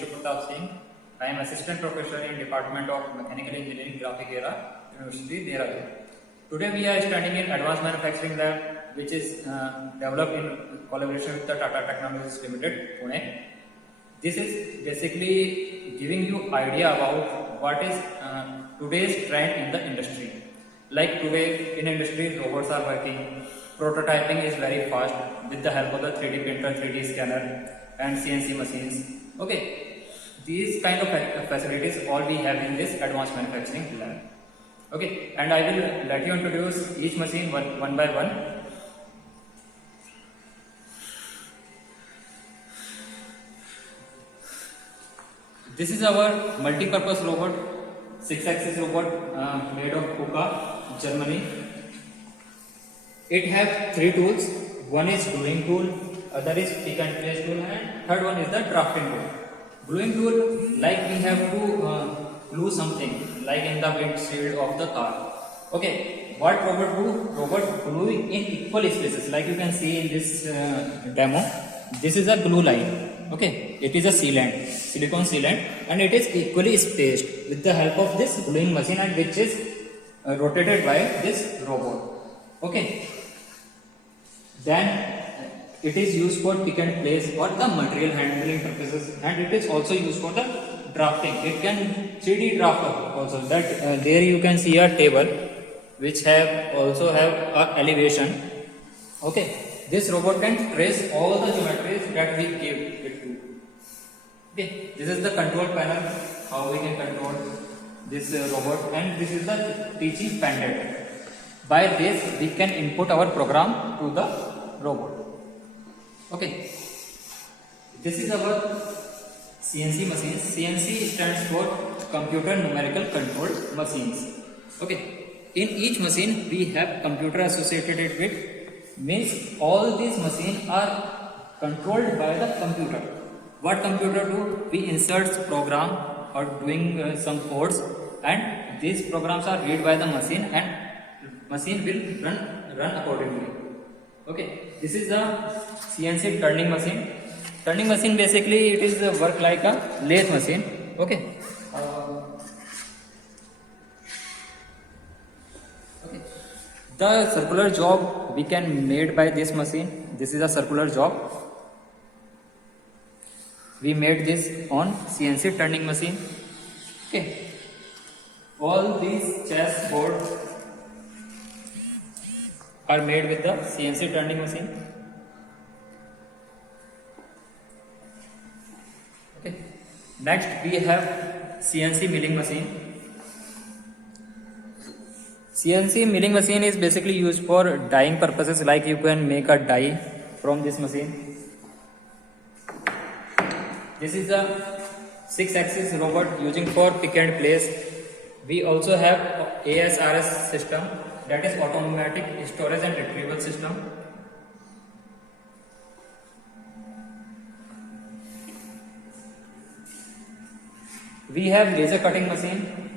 Vishnu Pratap Singh. I am assistant professor in Department of Mechanical Engineering, Graphic Era, University, Dehradun. Today we are studying in Advanced Manufacturing Lab, which is developed in collaboration with the Tata Technologies Limited, Pune. This is basically giving you idea about what is today's trend in the industry. Like today in industry, robots are working. Prototyping is very fast with the help of the 3D printer, 3D scanner, and CNC machines. Okay, these kind of facilities all we have in this advanced manufacturing lab. Okay, and I will let you introduce each machine one by one. This is our multi-purpose robot, 6-axis robot made of KUKA, Germany. It has 3 tools. One is gluing tool, other is pick and place tool, and third one is the drafting tool. Gluing tool, like we have to glue something, like in the windshield of the car. Okay, what robot do? Robot glue in equal spaces, like you can see in this demo. This is a glue line. Okay, it is a sealant, silicone sealant, and it is equally spaced with the help of this gluing machine, and which is rotated by this robot. Okay, then it is used for pick and place or the material handling purposes, and it is also used for the drafting. It can 3D draft also. That there you can see a table which also have a elevation. Okay, this robot can trace all the geometries that we give it to. Okay, this is the control panel, how we can control this robot, and this is the teaching pendant. By this we can input our program to the robot. Okay, this is our CNC machines. CNC stands for computer numerical controlled machines. Okay, in each machine we have computer associated with, means all these machines are controlled by the computer. What computer do? We insert program or doing some codes, and these programs are read by the machine, and machine will run accordingly. Okay, this is the CNC turning machine. Turning machine basically it is work like a lathe machine. Okay. Okay. The circular job we can made by this machine. This is a circular job. We made this on CNC turning machine. Okay. All these chessboard are made with the CNC turning machine. Okay. Next we have CNC milling machine. CNC milling machine is basically used for dyeing purposes, like you can make a dye from this machine. This is a 6-axis robot using for pick and place. We also have ASRS system, that is automatic storage and retrieval system. We have laser cutting machine.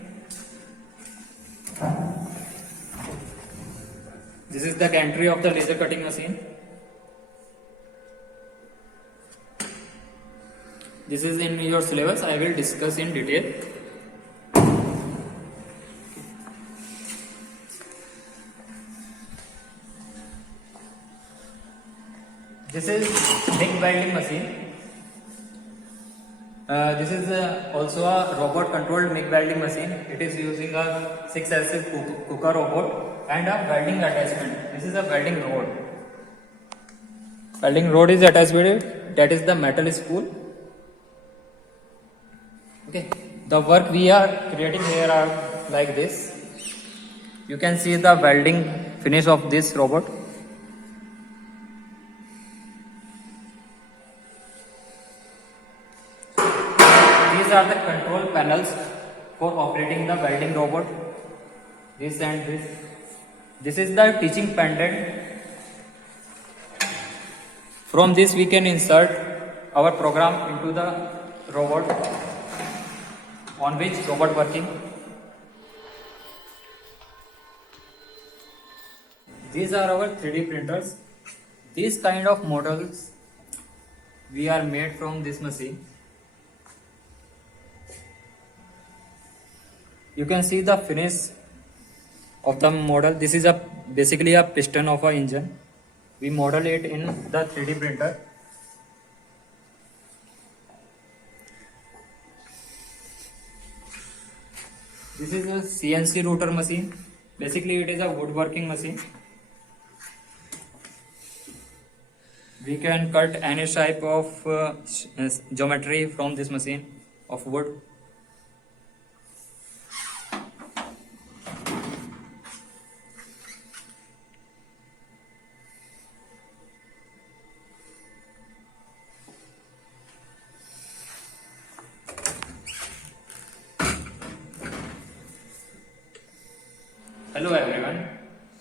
This is the gantry of the laser cutting machine. This is in your syllabus. I will discuss in detail. This is MIG welding machine. This is also a robot controlled MIG welding machine. It is using a 6-axis KUKA robot and a welding attachment. This is a welding rod. Welding rod is attached with it. That is the metal spool. Okay, the work we are creating here are like this. You can see the welding finish of this robot. These are the control panels for operating the welding robot. This and this. This is the teaching pendant. From this we can insert our program into the robot, on which robot working. These are our 3D printers. These kind of models we are made from this machine. You can see the finish of the model. This is a basically a piston of a engine. We model it in the 3D printer. This is a CNC router machine. Basically it is a woodworking machine. We can cut any type of geometry from this machine of wood. Hello everyone.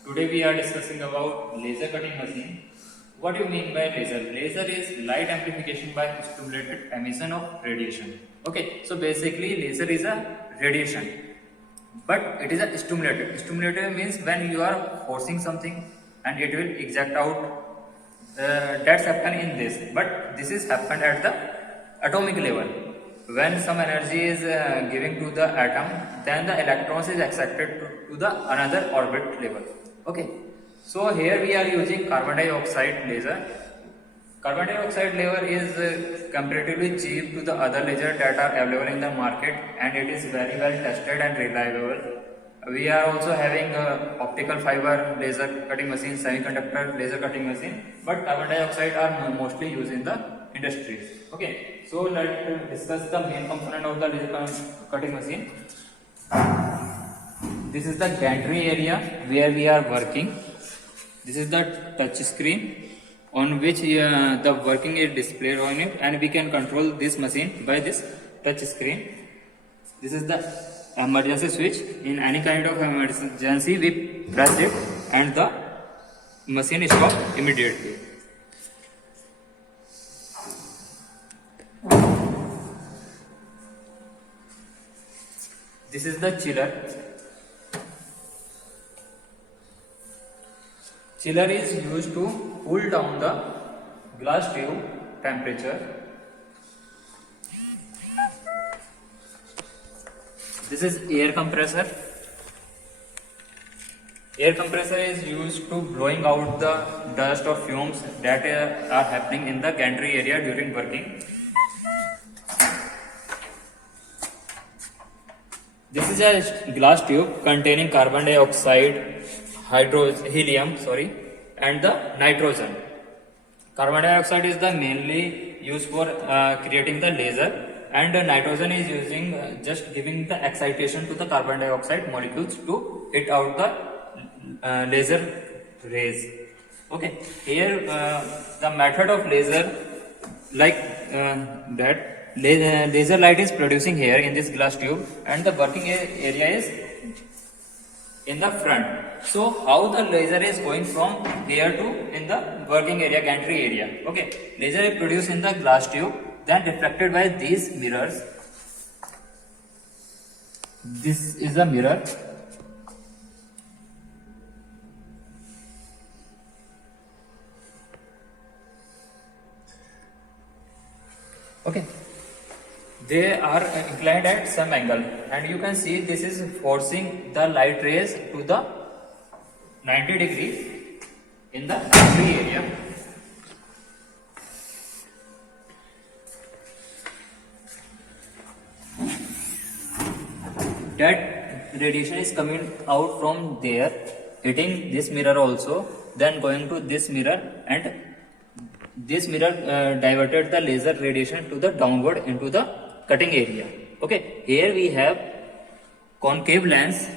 Today we are discussing about laser cutting machine. What do you mean by laser? Laser is light amplification by stimulated emission of radiation. Okay, so basically laser is a radiation, but it is a stimulated. Stimulated means when you are forcing something and it will eject out. That's happen in this, but this is happened at the atomic level. When some energy is giving to the atom, then the electrons is accepted to the another orbit level. Okay, so here we are using carbon dioxide laser. Carbon dioxide laser is comparatively cheap to the other laser that are available in the market, and it is very well tested and reliable. We are also having optical fiber laser cutting machine, semiconductor laser cutting machine, but carbon dioxide are mostly used in the industries. Okay, so let's discuss the main component of the laser cutting machine. This is the gantry area where we are working. This is the touch screen on which the working is displayed on it, and we can control this machine by this touch screen. This is the emergency switch. In any kind of emergency, we press it and the machine stops immediately. This is the chiller. Chiller is used to cool down the glass tube temperature. This is air compressor. Air compressor is used to blowing out the dust or fumes that are happening in the gantry area during working. This is a glass tube containing carbon dioxide, helium, and the nitrogen. Carbon dioxide is the mainly used for creating the laser, and nitrogen is using just giving the excitation to the carbon dioxide molecules to hit out the laser rays. Okay, here the method of laser like that. Laser light is producing here in this glass tube, and the working area is in the front. So how the laser is going from here to in the working area, gantry area. Okay, laser is produced in the glass tube, then reflected by these mirrors. This is a mirror. Okay, they are inclined at some angle, and you can see this is forcing the light rays to the 90 degrees in the gantry area. That radiation is coming out from there, hitting this mirror also, then going to this mirror, and this mirror diverted the laser radiation to the downward into the cutting area. Okay, here we have concave lens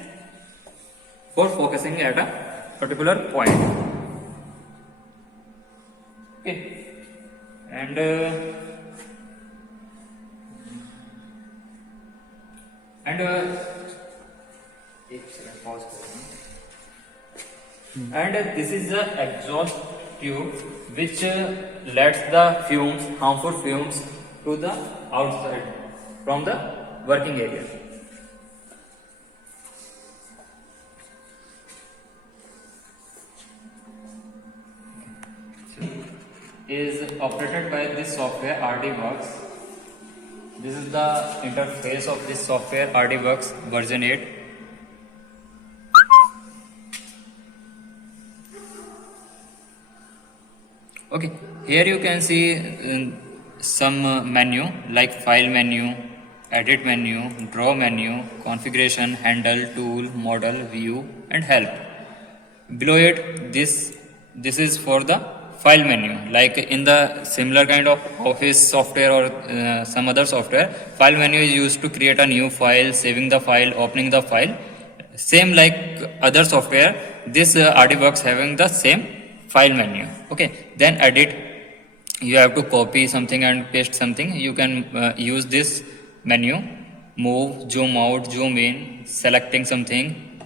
for focusing at a particular point. Okay, and this is the exhaust tube which lets the fumes, harmful fumes, to the outside from the working area. Is operated by this software RDWorks. This is the interface of this software RDWorks version 8. Okay, here you can see some menu like file menu, edit menu, draw menu, configuration, handle, tool, model, view and help. Below it, this is for the file menu. Like in the similar kind of office software or some other software, file menu is used to create a new file, saving the file, opening the file. Same like other software, this RDWorks having the same file menu. Okay, then edit, you have to copy something and paste something. You can use this menu, move, zoom out, zoom in, selecting something,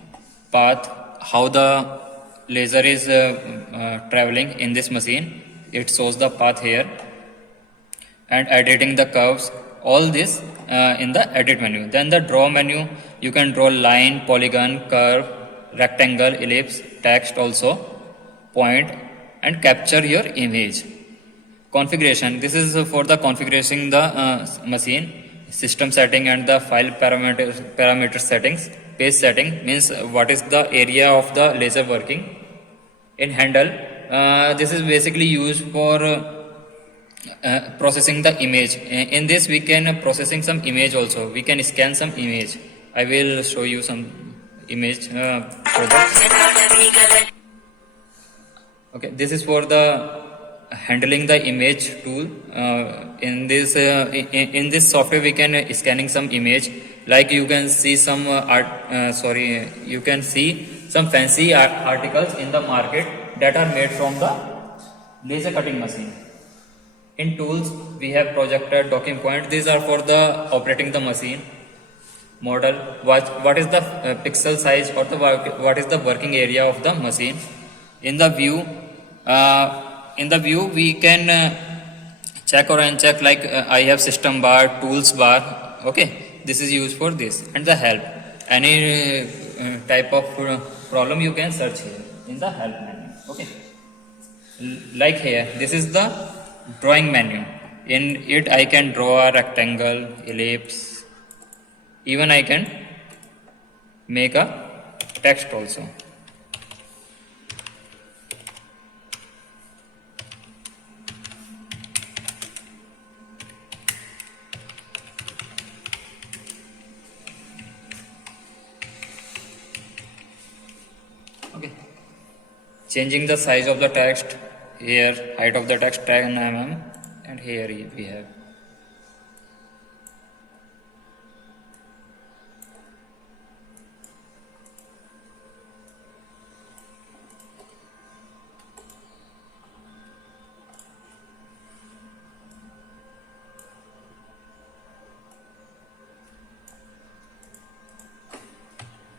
path, how the laser is traveling in this machine, it shows the path here, and editing the curves, all this in the edit menu. Then the draw menu, you can draw line, polygon, curve, rectangle, ellipse, text also, point and capture your image. Configuration, this is for the configuring the machine, system setting and the file parameter settings. Page setting means what is the area of the laser working. In handle, this is basically used for processing the image. In this we can processing some image also, we can scan some image. I will show you some image projects. Okay, this is for the handling the image tool. In this software we can scanning some image, like you can see some you can see some fancy articles in the market that are made from the laser cutting machine. In tools we have projector, docking point, these are for the operating the machine. Model, what is the pixel size or the what is the working area of the machine. In the view, we can check or uncheck, like I have system bar, tools bar. Okay, this is used for this. And the help, any type of problem you can search here in the help menu. Okay, like here, this is the drawing menu. In it I can draw a rectangle, ellipse, even I can make a text also. Okay, changing the size of the text, here height of the text 10 mm, and here we have.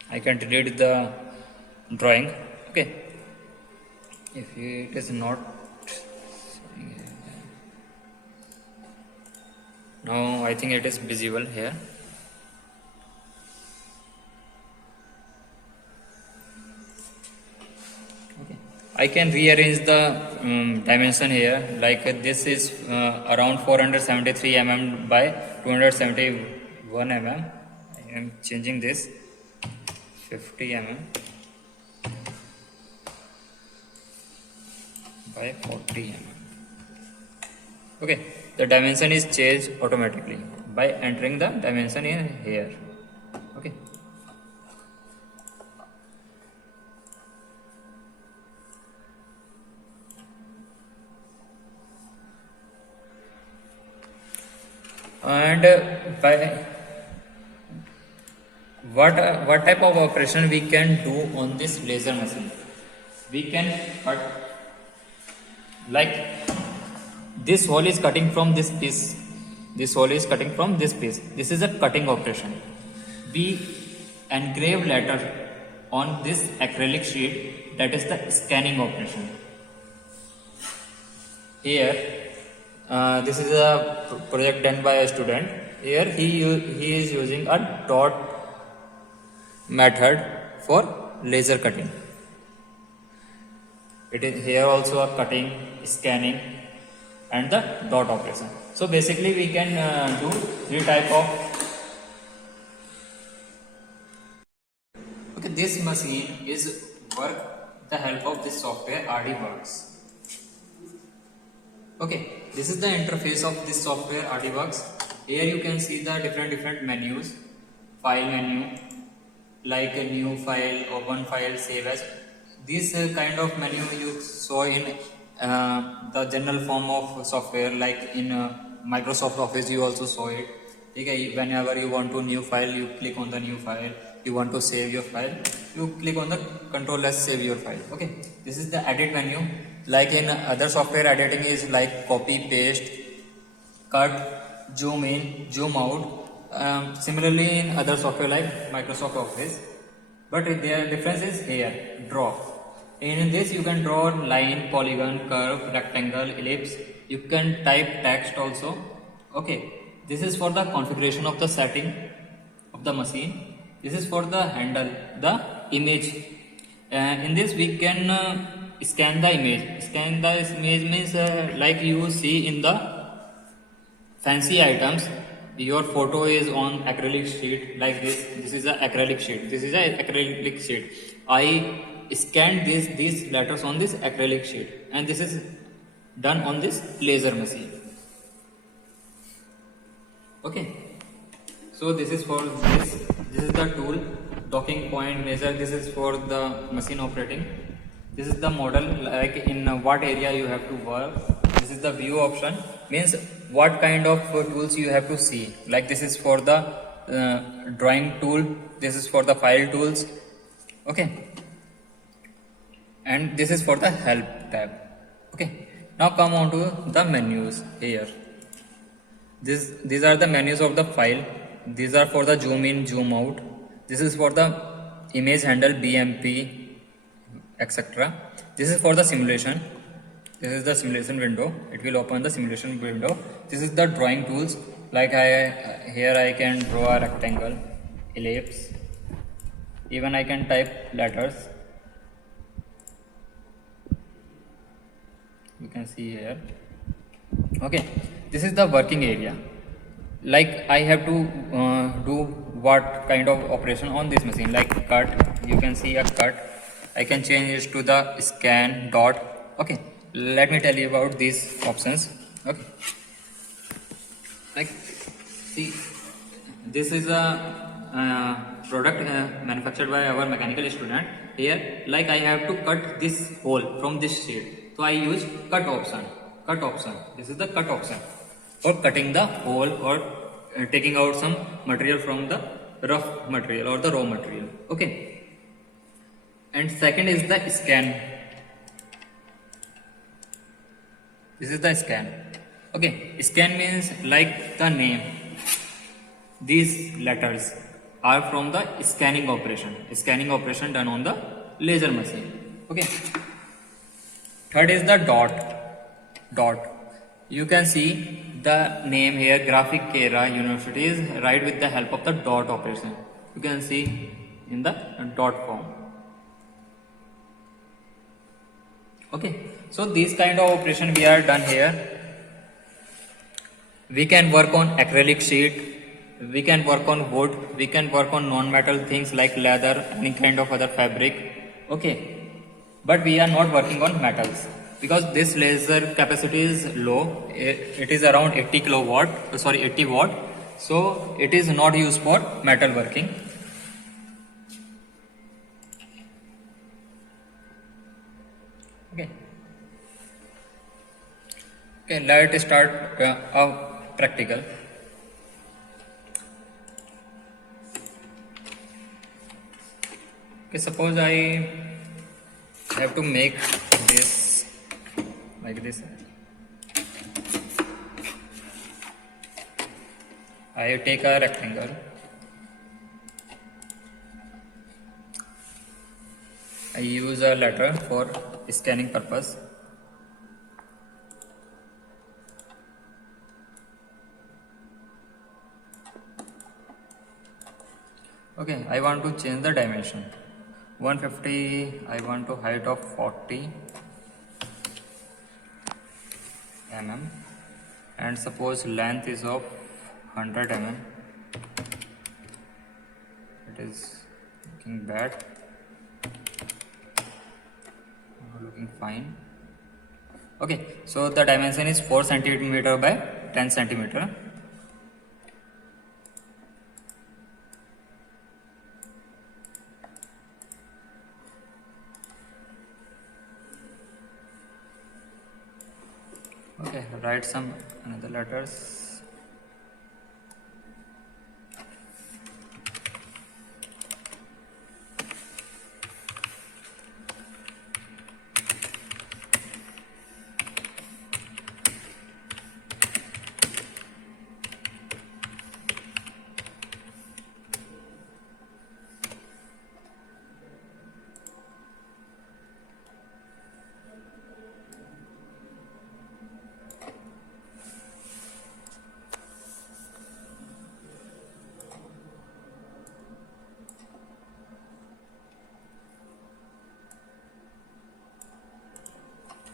I can delete the drawing. Okay, if it is not, now I think it is visible here. Okay, I can rearrange the dimension here, like this is around 473 mm by 271 mm. I am changing this 50 mm by 40 mm. Okay, the dimension is changed automatically by entering the dimension in here. Okay, and by what type of operation we can do on this laser machine. We can cut, like this hole is cutting from this piece, this hole is cutting from this piece, this is a cutting operation. We engrave letter on this acrylic sheet, that is the scanning operation. Here this is a project done by a student. Here he is using a dot method for laser cutting. It is here also a cutting, scanning, and the dot operation. So basically we can do three type of. Okay, this machine is work with the help of this software RDWorks. Okay, this is the interface of this software RDWorks. Here you can see the different menus, file menu, like a new file, open file, save as. This kind of menu you saw in the general form of software, like in Microsoft Office you also saw it. Okay, whenever you want to new file, you click on the new file. You want to save your file, you click on the control S, save your file. Okay, this is the edit menu. Like in other software, editing is like copy, paste, cut, zoom in, zoom out. Similarly in other software like Microsoft Office, but their difference is here, draw. In this you can draw line, polygon, curve, rectangle, ellipse. You can type text also. Okay, this is for the configuration of the setting of the machine. This is for the handle, the image. In this we can scan the image. Scan the image means like you see in the fancy items. Your photo is on acrylic sheet like this. This is a acrylic sheet. This is a acrylic sheet. I scanned these letters on this acrylic sheet, and this is done on this laser machine. Okay. So this is for this. This is the tool, docking point, measure. This is for the machine operating. This is the model, like in what area you have to work. This is the view option, means what kind of tools you have to see. Like this is for the drawing tool. This is for the file tools. Okay. And this is for the help tab. Okay. Now come on to the menus here. These are the menus of the file. These are for the zoom in, zoom out. This is for the image handle, BMP, etc. This is for the simulation. This is the simulation window. It will open the simulation window. This is the drawing tools. Like here I can draw a rectangle, ellipse. Even I can type letters. You can see here. Okay, this is the working area. Like I have to do what kind of operation on this machine, like cut. You can see a cut. I can change it to the scan, dot. Okay, let me tell you about these options. Okay, like see, this is a product manufactured by our mechanical student. Here, like I have to cut this hole from this sheet, so I use cut option. Cut option. This is the cut option. Or cutting the hole, or taking out some material from the rough material or the raw material. Okay. And second is the scan. This is the scan. Okay. Scan means like the name. These letters are from the scanning operation. Scanning operation done on the laser machine. Okay. Third is the dot. Dot. You can see the name here, Graphicera University, is right with the help of the dot operation. You can see in the dot form. Okay, so this kind of operation we are done here. We can work on acrylic sheet, we can work on wood, we can work on non-metal things like leather, any kind of other fabric. Okay, but we are not working on metals, because this laser capacity is low. It is around 80 watt. So it is not used for metal working. Okay. Okay, let's start practical. Okay, suppose I have to make this like this. I take a rectangle. I use a letter for scanning purpose. Okay, I want to change the dimension. 150, I want to height of 40. mm, and suppose length is of 100 mm. It is looking bad, looking fine. Okay, so the dimension is 4 centimeter by 10 centimeter. Okay, write some another letters.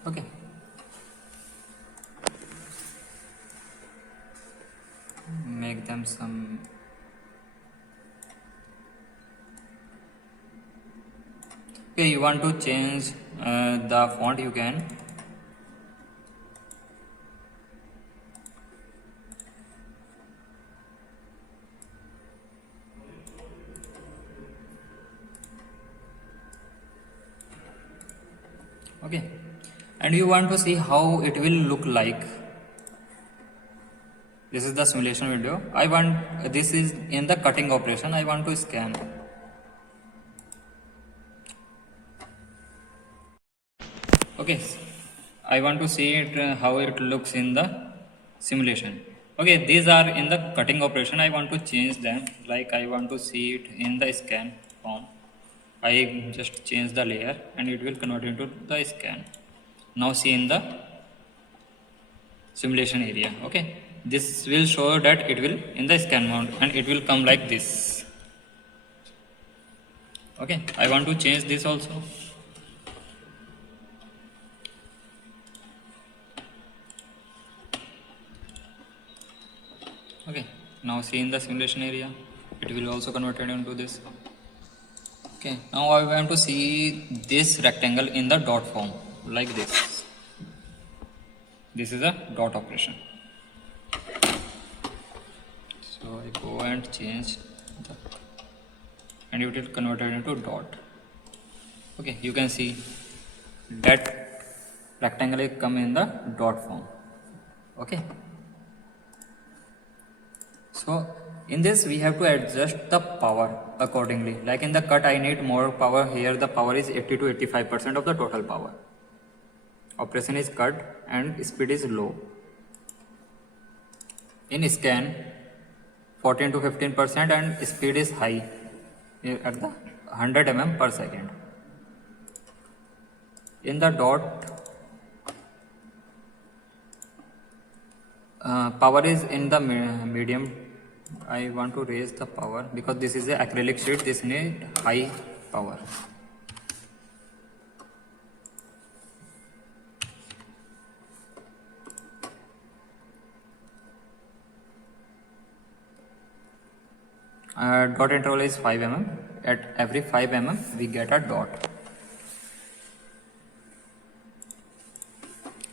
Okay, make them some. Okay, you want to change the font, you can. Okay, and you want to see how it will look like. This is the simulation window. I want, this is in the cutting operation, I want to scan. Okay, I want to see it how it looks in the simulation. Okay, these are in the cutting operation. I want to change them, like I want to see it in the scan form. I just change the layer and it will convert into the scan. Now see in the simulation area. Okay, this will show that it will in the scan mode and it will come like this. Okay, I want to change this also. Okay, now see in the simulation area, it will also convert it into this. Okay, now I want to see this rectangle in the dot form, like this. This is a dot operation. So I go and change the, and it will convert it into dot. Okay, you can see that rectangle is come in the dot form. Okay. So in this we have to adjust the power accordingly. Like in the cut I need more power. Here the power is 80 to 85% of the total power. Operation is cut and speed is low. In scan 14 to 15% and speed is high at the 100 mm per second. In the dot power is in the medium. I want to raise the power because this is a acrylic sheet, this need high power. Dot interval is 5 mm. At every 5 mm we get a dot.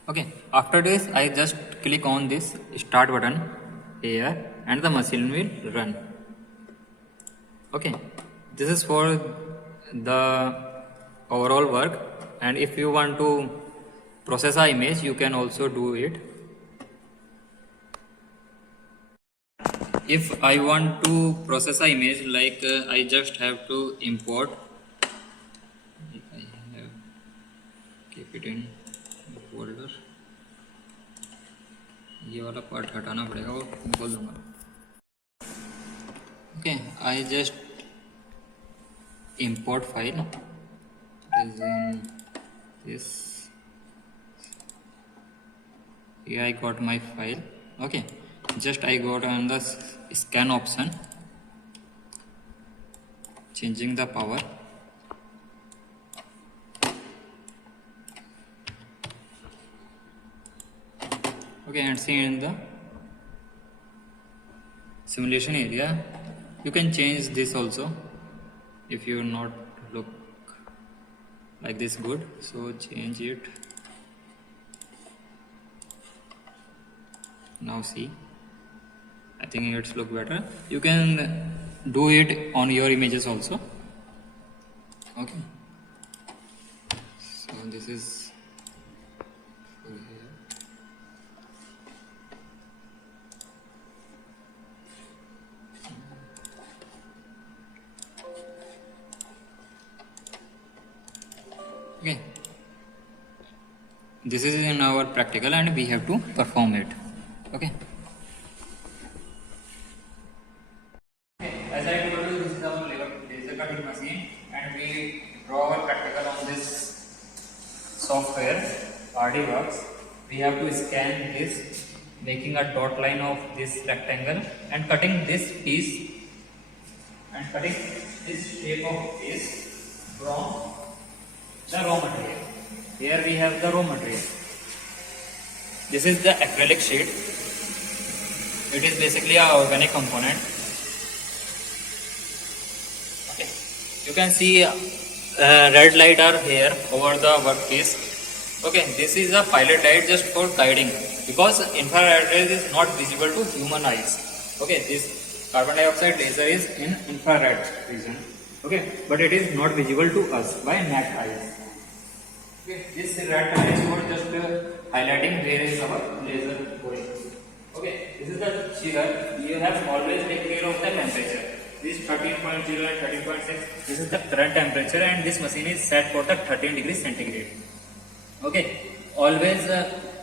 Okay, after this I just click on this start button here and the machine will run. Okay, this is for the overall work, and if you want to process an image you can also do it. If I want to process an image, like I just have to import, I have keep it in folder, ये वाला part हटाना पड़ेगा, वो बोल दूंगा. Okay, I just import file, it is in this, here I got my file. Okay, just I got on the scan option, changing the power. Okay, and see in the simulation area you can change this also if you not look like this good, so change it. Now see, I think it's look better. You can do it on your images also. Okay, so this is for here. Okay, this is in our practical and we have to perform it. Okay. As I told you, this is our laser cutting machine, and we draw our practical on this software, RDWorks. We have to scan this, making a dot line of this rectangle and cutting this piece and cutting this shape of piece from the raw material. Here we have the raw material. This is the acrylic sheet. It is basically an organic component. Okay. You can see red light are here over the workpiece. Okay, this is a pilot light just for guiding, because infrared rays is not visible to human eyes. Okay, this carbon dioxide laser is in infrared region. Okay, but it is not visible to us by naked eyes. Okay, this red color is for just highlighting where is our laser going. Okay, this is the chiller. You have always take care of the temperature. This 13.0 and 13.6. This is the current temperature, and this machine is set for the 13 degrees centigrade. Okay, always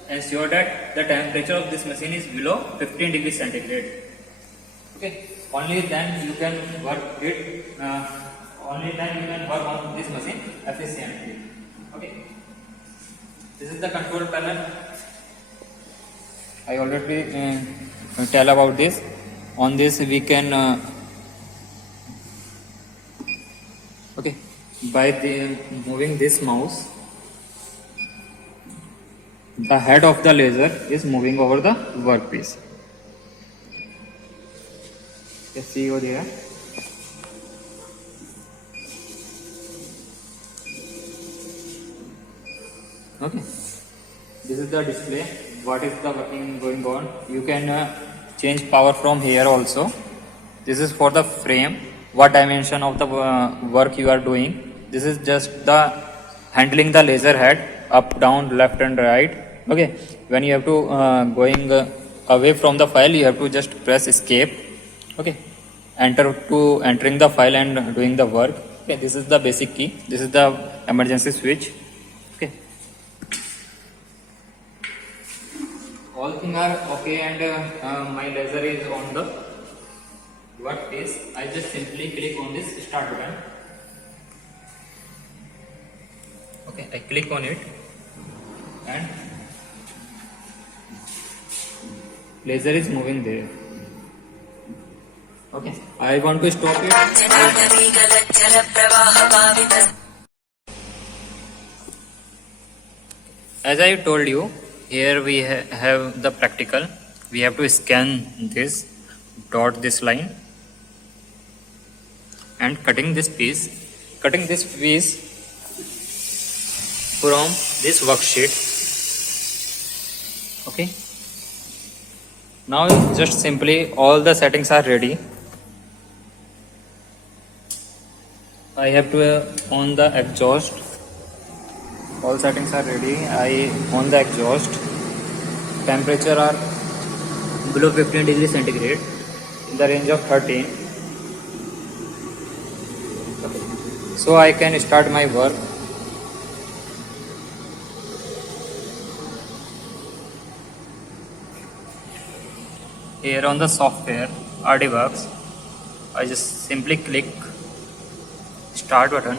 ensure that the temperature of this machine is below 15 degrees centigrade. Okay, only then you can work it. Only then you can work on this machine efficiently. Okay, this is the control panel. I already tell about this. On this we can okay, by moving this mouse, the head of the laser is moving over the workpiece. You see over there. Okay, this is the display. What is the working going on? You can change power from here also. This is for the frame, what dimension of the work you are doing. This is just the handling the laser head, up, down, left and right. Okay, when you have to going away from the file, you have to just press escape. Okay, entering the file and doing the work. Okay, this is the basic key. This is the emergency switch. Okay, all things are okay, and my laser is on the workpiece. I just simply click on this start button. Okay, I click on it and laser is moving there. Okay, I want to stop it. As I told you, here we have the practical. We have to scan this, dot this line and cutting this piece from this worksheet. Okay, now just simply all the settings are ready. I have to on the exhaust. All settings are ready. I on the exhaust. Temperature are below 15 degrees centigrade, in the range of 13. Okay. So I can start my work. Here on the software RDWorks, I just simply click start button.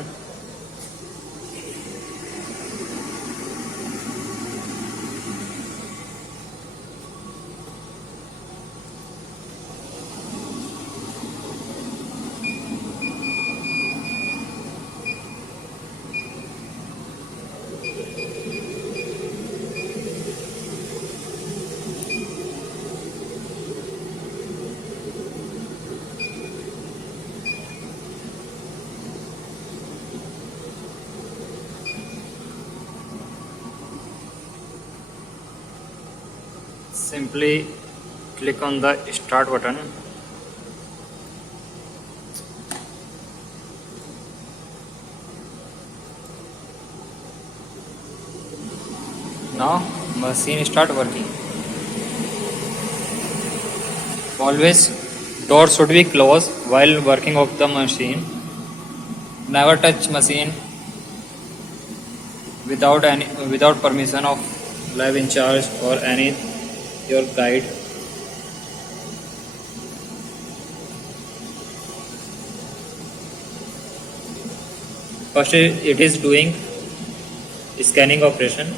Simply click on the start button. Now machine start working. Always doors should be closed while working of the machine. Never touch machine without permission of lab in charge or any your guide. First it is doing scanning operation.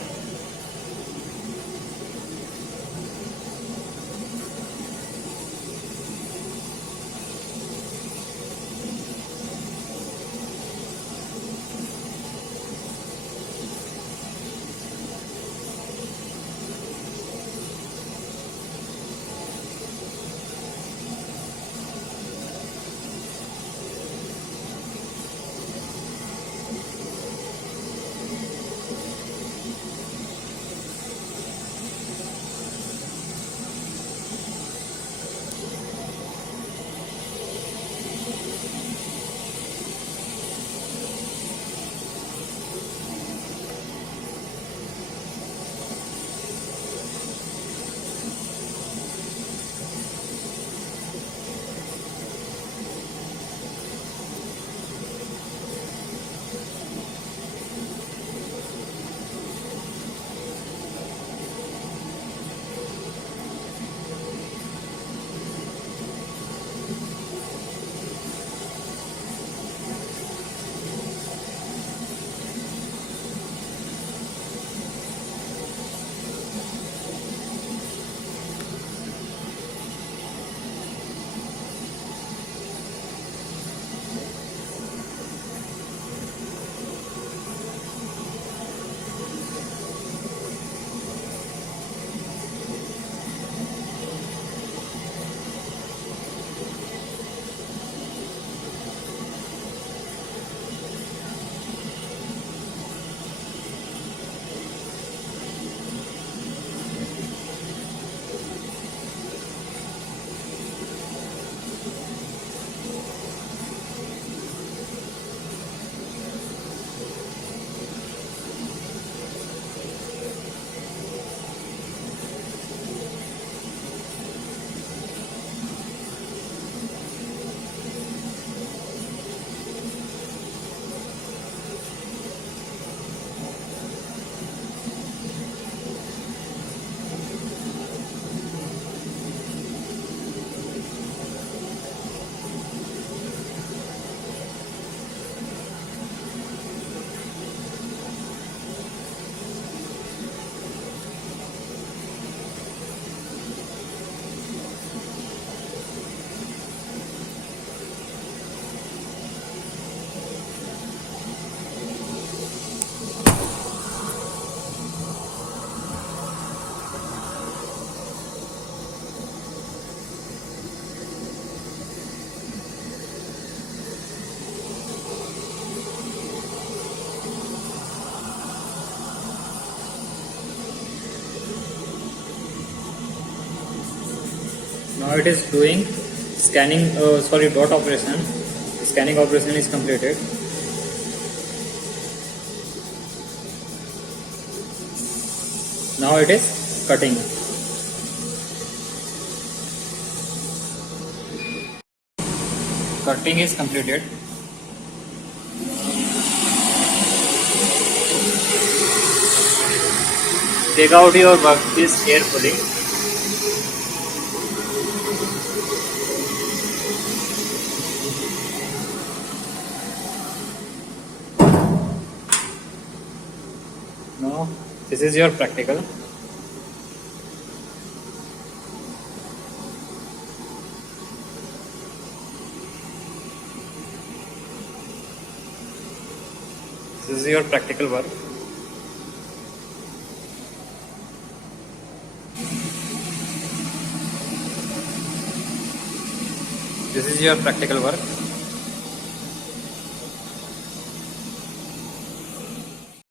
Now it is doing scanning, dot operation. Scanning operation is completed. Now it is cutting. Cutting is completed. Take out your workpiece carefully. Now this is your practical. This is your practical work. This is your practical work.